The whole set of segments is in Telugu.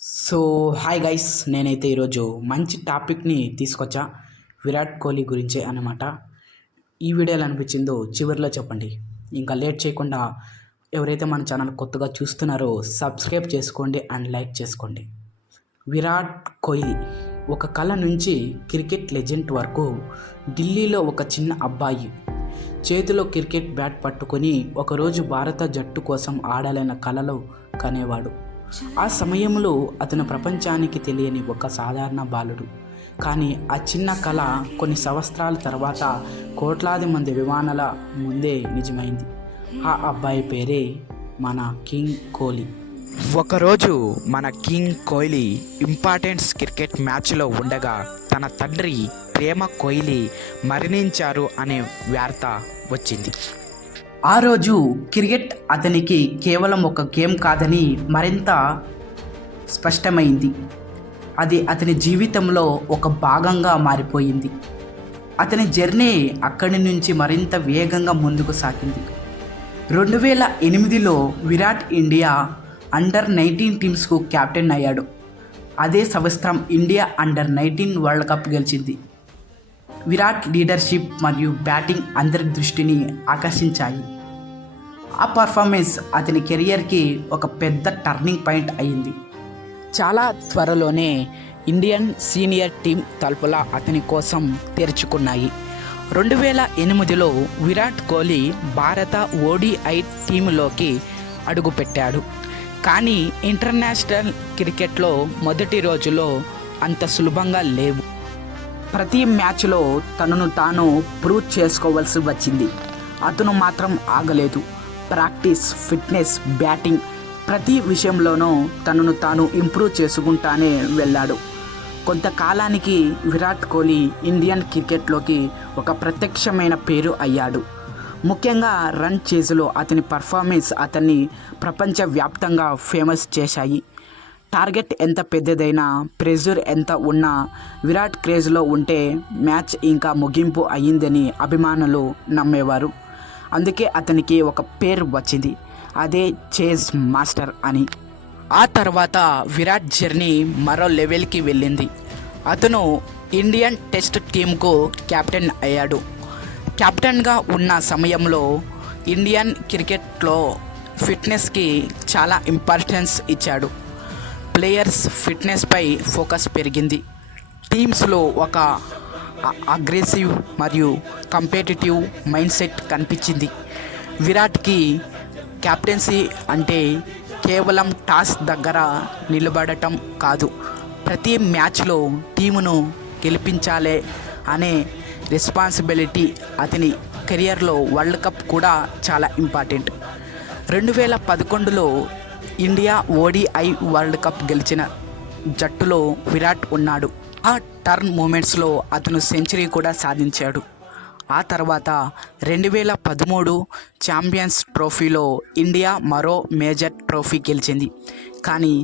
సో హాయ్ గైస్, నేనైతే ఈరోజు మంచి టాపిక్ని తీసుకొచ్చా. విరాట్ కోహ్లీ గురించే అన్నమాట. ఈ వీడియోలో అనిపించిందో చివరిలో చెప్పండి. ఇంకా లేట్ చేయకుండా ఎవరైతే మన ఛానల్ కొత్తగా చూస్తున్నారో సబ్స్క్రైబ్ చేసుకోండి అండ్ లైక్ చేసుకోండి. విరాట్ కోహ్లీ ఒక కళ నుంచి క్రికెట్ లెజెండ్ వరకు ఢిల్లీలో ఒక చిన్న అబ్బాయి చేతిలో క్రికెట్ బ్యాట్ పట్టుకొని ఒకరోజు భారత జట్టు కోసం ఆడాలన్న కలలో కనేవాడు. ఆ సమయంలో అతను ప్రపంచానికి తెలియని ఒక సాధారణ బాలుడు. కానీ ఆ చిన్న కళ కొన్ని సంవత్సరాల తర్వాత కోట్లాది మంది విమానాల ముందే నిజమైంది. ఆ అబ్బాయి పేరే మన కింగ్ కోహ్లీ. ఒకరోజు మన కింగ్ కోహ్లీ ఇంపార్టెన్స్ క్రికెట్ మ్యాచ్లో ఉండగా తన తండ్రి ప్రేమ కోహ్లీ మరణించారు అనే వార్త వచ్చింది. ఆ రోజు క్రికెట్ అతనికి కేవలం ఒక గేమ్ కాదని మరింత స్పష్టమైంది. అది అతని జీవితంలో ఒక భాగంగా మారిపోయింది. అతని జర్నీ అక్కడి నుంచి మరింత వేగంగా ముందుకు సాగింది. 2008లో విరాట్ ఇండియా అండర్-19 టీమ్స్కు కెప్టెన్ అయ్యాడు. అదే సంవత్సరం ఇండియా అండర్-19 వరల్డ్ కప్ గెలిచింది. విరాట్ లీడర్షిప్ మరియు బ్యాటింగ్ అందరి దృష్టిని ఆకర్షించాయి. ఆ పర్ఫార్మెన్స్ అతని కెరియర్కి ఒక పెద్ద టర్నింగ్ పాయింట్ అయింది. చాలా త్వరలోనే ఇండియన్ సీనియర్ టీం తలుపుల అతని కోసం తెరుచుకున్నాయి. 2008లో విరాట్ కోహ్లీ భారత ఓడిఐ టీంలోకి అడుగుపెట్టాడు. కానీ ఇంటర్నేషనల్ క్రికెట్లో మొదటి రోజులో అంత సులభంగా లేవు. ప్రతి మ్యాచ్లో తనను తాను ప్రూవ్ చేసుకోవాల్సి వచ్చింది. అతను మాత్రం ఆగలేదు. ప్రాక్టీస్, ఫిట్నెస్, బ్యాటింగ్ ప్రతి విషయంలోనూ తనను తాను ఇంప్రూవ్ చేసుకుంటానే వెళ్ళాడు. కొంతకాలానికి విరాట్ కోహ్లీ ఇండియన్ క్రికెట్లోకి ఒక ప్రత్యక్షమైన పేరు అయ్యాడు. ముఖ్యంగా రన్ చేజ్లో అతని పర్ఫార్మెన్స్ అతన్ని ప్రపంచవ్యాప్తంగా ఫేమస్ చేశాయి. టార్గెట్ ఎంత పెద్దదైనా, ప్రెజర్ ఎంత ఉన్నా విరాట్ క్రేజ్లో ఉంటే మ్యాచ్ ఇంకా ముగింపు అయ్యిందని అభిమానులు నమ్మేవారు. అందుకే అతనికి ఒక పేరు వచ్చింది, అదే చేజ్ మాస్టర్ అని. ఆ తర్వాత విరాట్ జర్నీ మరో లెవెల్కి వెళ్ళింది. అతను ఇండియన్ టెస్ట్ టీంకు కెప్టెన్ అయ్యాడు. కెప్టెన్గా ఉన్న సమయంలో ఇండియన్ క్రికెట్లో ఫిట్నెస్కి చాలా ఇంపార్టెన్స్ ఇచ్చాడు. ప్లేయర్స్ ఫిట్నెస్పై ఫోకస్ పెరిగింది. టీమ్స్లో ఒక అగ్రెసివ్ మరియు కాంపిటీటివ్ మైండ్ సెట్ కనిపించింది. విరాట్కి కెప్టెన్సీ అంటే కేవలం టాస్ దగ్గర నిలబడటం కాదు, ప్రతి మ్యాచ్లో టీమును గెలిపించాలే అనే రెస్పాన్సిబిలిటీ. అతని కెరియర్లో వరల్డ్ కప్ కూడా చాలా ఇంపార్టెంట్. 2011లో ఇండియా ఓడిఐ వరల్డ్ కప్ గెలిచిన జట్టులో విరాట్ ఉన్నాడు. ఆ టర్న్ మూమెంట్స్లో అతను సెంచరీ కూడా సాధించాడు. ఆ తర్వాత 2013 ఛాంపియన్స్ ట్రోఫీలో ఇండియా మరో మేజర్ ట్రోఫీ గెలిచింది. కానీ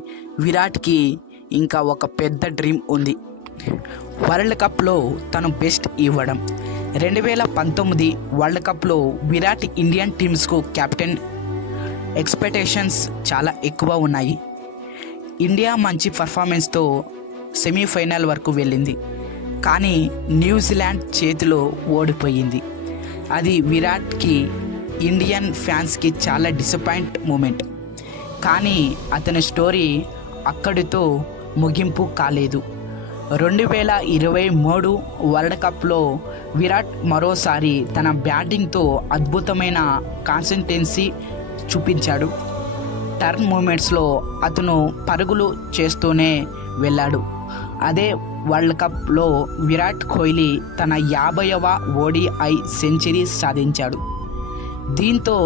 విరాట్కి ఇంకా ఒక పెద్ద డ్రీమ్ ఉంది, వరల్డ్ కప్లో తను బెస్ట్ ఇవ్వడం. 2019 వరల్డ్ కప్లో విరాట్ ఇండియన్ టీమ్స్కు కెప్టెన్. ఎక్స్పెక్టేషన్స్ చాలా ఎక్కువ ఉన్నాయి. ఇండియా మంచి పర్ఫార్మెన్స్తో సెమీఫైనల్ వరకు వెళ్ళింది. కానీ న్యూజిలాండ్ చేతిలో ఓడిపోయింది. అది విరాట్కి, ఇండియన్ ఫ్యాన్స్కి చాలా డిసప్పాయింట్ మూమెంట్. కానీ అతని స్టోరీ అక్కడితో ముగింపు కాలేదు. 2023 వరల్డ్ కప్లో విరాట్ మరోసారి తన బ్యాటింగ్తో అద్భుతమైన కాన్సిస్టెన్సీ చూపించాడు. టర్న్ మూమెంట్స్లో అతను పరుగులు చేస్తూనే వెళ్ళాడు. అదే వరల్డ్ కప్లో విరాట్ కోహ్లీ తన 50వ ఓడిఐ సెంచరీ సాధించాడు. దీంతో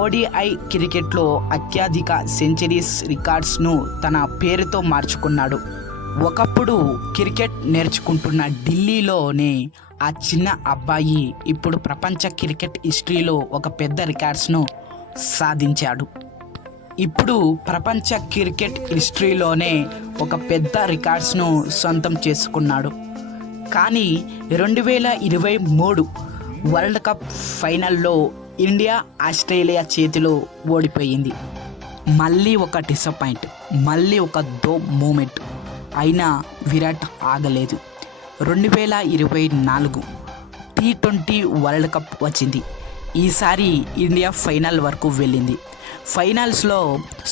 ఓడిఐ క్రికెట్లో అత్యధిక సెంచరీస్ రికార్డ్స్ను తన పేరుతో మార్చుకున్నాడు. ఒకప్పుడు క్రికెట్ నేర్చుకుంటున్న ఢిల్లీలోనే ఆ చిన్న అబ్బాయి ఇప్పుడు ప్రపంచ క్రికెట్ హిస్టరీలో ఒక పెద్ద రికార్డ్స్ను సాధించాడు. ఇప్పుడు ప్రపంచ క్రికెట్ హిస్టరీలోనే ఒక పెద్ద రికార్డ్స్ను సొంతం చేసుకున్నాడు. కానీ 2023 వరల్డ్ కప్ ఫైనల్లో ఇండియా ఆస్ట్రేలియా చేతిలో ఓడిపోయింది. మళ్ళీ ఒక డిసప్పాయింట్, మళ్ళీ ఒక దో మూమెంట్ అయినా విరాట్ ఆగలేదు. 2024 T20 వరల్డ్ కప్ వచ్చింది. ఈసారి ఇండియా ఫైనల్ వరకు వెళ్ళింది. ఫైనల్స్లో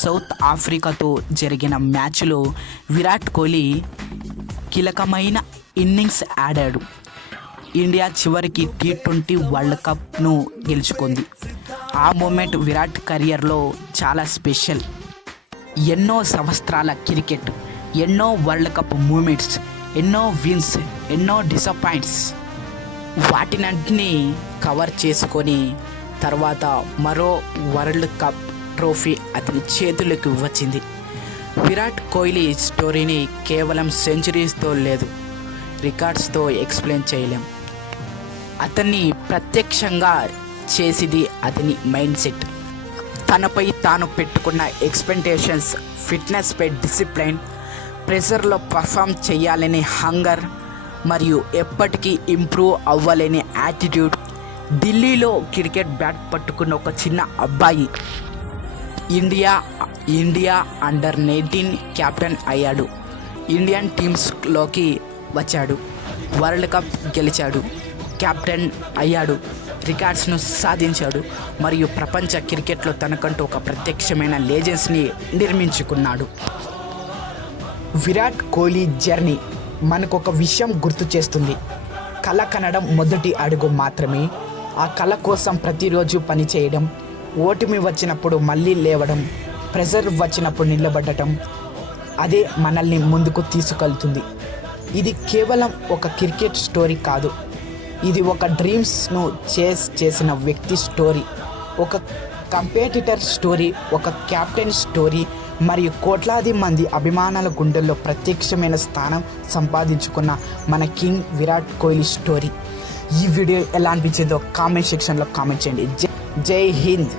సౌత్ ఆఫ్రికాతో జరిగిన మ్యాచ్లో విరాట్ కోహ్లీ కీలకమైన ఇన్నింగ్స్ ఆడాడు. ఇండియా చివరికి T20 వరల్డ్ కప్ను గెలుచుకుంది. ఆ మూమెంట్ విరాట్ కెరియర్లో చాలా స్పెషల్. ఎన్నో సంవత్సరాల క్రికెట్, ఎన్నో వరల్డ్ కప్ మూమెంట్స్, ఎన్నో విన్స్, ఎన్నో డిసప్పాయింట్స్, వాటినంటినీ కవర్ చేసుకొని తర్వాత మరో వరల్డ్ కప్ ట్రోఫీ అతని చేతులకు వచ్చింది. విరాట్ కోహ్లీ స్టోరీని కేవలం సెంచరీస్తో లేదు, రికార్డ్స్తో ఎక్స్ప్లెయిన్ చేయలేం. అతన్ని ప్రత్యక్షంగా చేసింది అతని మైండ్ సెట్. తనపై తాను పెట్టుకున్న ఎక్స్పెక్టేషన్స్, ఫిట్నెస్పై డిసిప్లైన్, ప్రెషర్లో పర్ఫామ్ చేయాలనే హంగర్ మరియు ఎప్పటికీ ఇంప్రూవ్ అవ్వాలనే యాటిట్యూడ్. ఢిల్లీలో క్రికెట్ బ్యాట్ పట్టుకున్న ఒక చిన్న అబ్బాయి ఇండియా అండర్-19 కెప్టెన్ అయ్యాడు. ఇండియన్ టీమ్స్లోకి వచ్చాడు, వరల్డ్ కప్ గెలిచాడు, కెప్టెన్ అయ్యాడు, రికార్డ్స్ను సాధించాడు మరియు ప్రపంచ క్రికెట్లో తనకంటూ ఒక ప్రత్యక్షమైన లెజెండ్స్ని నిర్మించుకున్నాడు. విరాట్ కోహ్లీ జర్నీ మనకు ఒక విషయం గుర్తు చేస్తుంది. కళ కనడం మొదటి అడుగు మాత్రమే. ఆ కళ కోసం ప్రతిరోజు పనిచేయడం, ఓటమి వచ్చినప్పుడు మళ్ళీ లేవడం, ప్రెషర్ వచ్చినప్పుడు నిలబడటం, అదే మనల్ని ముందుకు తీసుకెళ్తుంది. ఇది కేవలం ఒక క్రికెట్ స్టోరీ కాదు, ఇది ఒక డ్రీమ్స్ను చేసిన వ్యక్తి స్టోరీ, ఒక కంపెటిటర్ స్టోరీ, ఒక కెప్టెన్ స్టోరీ మరియు కోట్లాది మంది అభిమానుల గుండెల్లో ప్రత్యక్షమైన స్థానం సంపాదించుకున్న మన కింగ్ విరాట్ కోహ్లీ స్టోరీ. ఈ వీడియో ఎలా అనిపించిందో కామెంట్ సెక్షన్లో కామెంట్ చేయండి. జై హింద్.